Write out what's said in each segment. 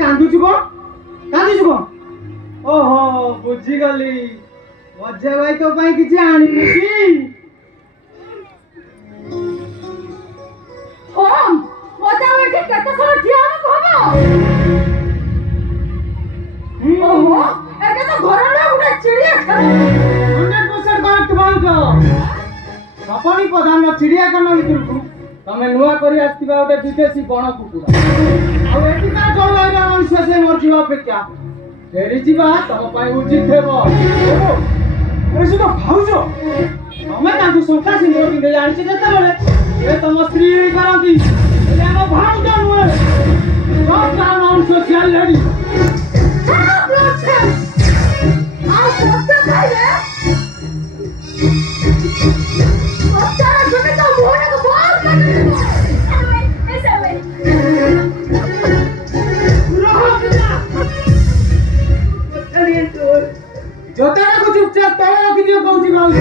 କାନ୍ଦୁଛୁ କଣ? କାନ୍ଦୁଛୁ କଣ? ଓହୋ ବୁଝିଗଲି, ମଜା ଭାଇ ତୋ ପାଇଁ କିଛି ଆଣିନି କି? ମଜା ଭାଇ କେତେ ସମୟ ଠିଆ ହବ? ଓହୋ এটা তো ঘর না ওটা চিড়িয়াখানা। 100% করেক্ট বলছো। সপনি প্রধান চিড়িয়াখানা ভিতরକୁ ତମେ ନୂଆ କରି ଆସିଥିବା ଗୋଟେ ବିଦେଶୀ ବଣ କୁକୁଡ଼ା ଆଉ ଏଠିକା ଜଳବାୟୁର ମଣିଷ ସେ ମରିଯିବା ଅପେକ୍ଷା ଫେରିଯିବା ତମ ପାଇଁ ଉଚିତ ହେବ। ଏ ତ ଭାଉଜ ତମେ ତାଙ୍କୁ ଶଙ୍ଖା ସିନ୍ଦୁର ପିନ୍ଧେଇ ଜାଣିଛ ଯେତେବେଳେ ଏ ତମ ସ୍ତ୍ରୀ କରନ୍ତି ହେଲେ ଆମ ଭାଉଜ ନୁହେଁ। ଜବ୍ ଡାଉନ୍ ଅନ୍ ସୋସିଆଲ ଲେଡି। আর করতে পারে আপনারা শুনে তো মনে তো বহুত লাগে ଜୋତାଟାକୁ ଚୁପଚାପ ତଳେ ରଖିଦିଅ କହୁଛି ଭାଉଜ।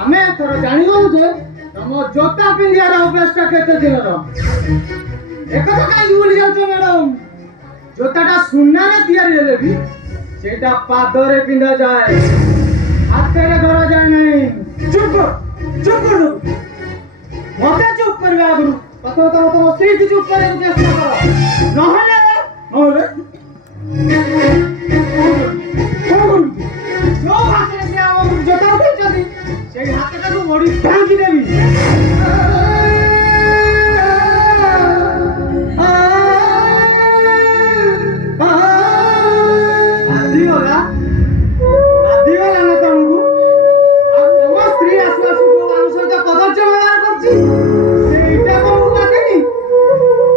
ଆମେ ଏଥର ଜାଣିଗଲୁ ଯେ ତମ ଜୋତା ପିନ୍ଧିବାର ଅଭ୍ୟାସଟା କେତେ ଦିନର। ଏକଥା କାହିଁକି ଭୁଲି ଯାଉଛ ମ୍ୟାଡମ? ଜୋତାଟା ସୁନାରେ ତିଆରି ହେଲେ ବି ସେଇଟା ପାଦରେ ପିନ୍ଧା ଯାଏ, ହାତରେ ଧରାଯାଏ ନାହିଁ। ଚୁପ ଚୁପ କର, ମତେ ଚୁପ କରିବା ଆଗରୁ ତମ ସ୍ତ୍ରୀକୁ ଚୁପ କରିବାକୁ ଚେଷ୍ଟା କର, ନହେଲେ ନହେଲେ ଯୋଉ ହାତରେ ସେ ଆମ ଜୋତା ଉଠେଇଛନ୍ତି ସେଇ ହାତଟାକୁ ମୋଡ଼ି ଭାଙ୍ଗି ଦେବି। ବାଧିଗଲା ନା ତମକୁ? ଆଉ ତମ ସ୍ତ୍ରୀ ଆସୁ ଆସୁ ଯୋଉ ଆମ ସହିତ କଦର୍ଯ୍ୟ ବ୍ୟବହାର କରୁଛି ସେଇଟା ତମକୁ ବାଧେନି?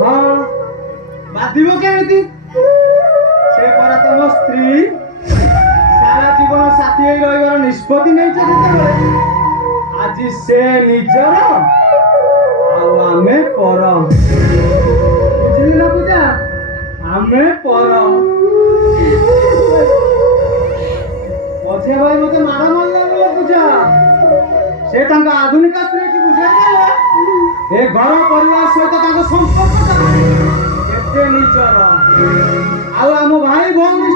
ହଁ ବାଧିବ କେମିତି? ସେ ପରା ତମ ସ୍ତ୍ରୀ। ସାରା ଜୀବନ ସାଥୀ ହେଇ ରହିବାର ନିଷ୍ପତ୍ତି ନେଇଛ ଯେତେବେଳେ ଆଜି ସେ ନିଜର ଆଉ ଆମେ ପର। ବୁଝିଲି ନା ପୂଜା? ଆମେ ପର। ମଝିଆ ଭାଇ ମତେ ମାଡ଼ ମାରିଲା ପୂଜା। ସେ ତାଙ୍କ ଆଧୁନିକ ସ୍ତ୍ରୀକି ବୁଝାଇଦେଲେ ଏ ଘର ପରିବାର ସହିତ ତାଙ୍କ ସମ୍ପର୍କଟା କେତେ ନିଜର ଆଉ ଆମ ଭାଇ ଭଉଣୀ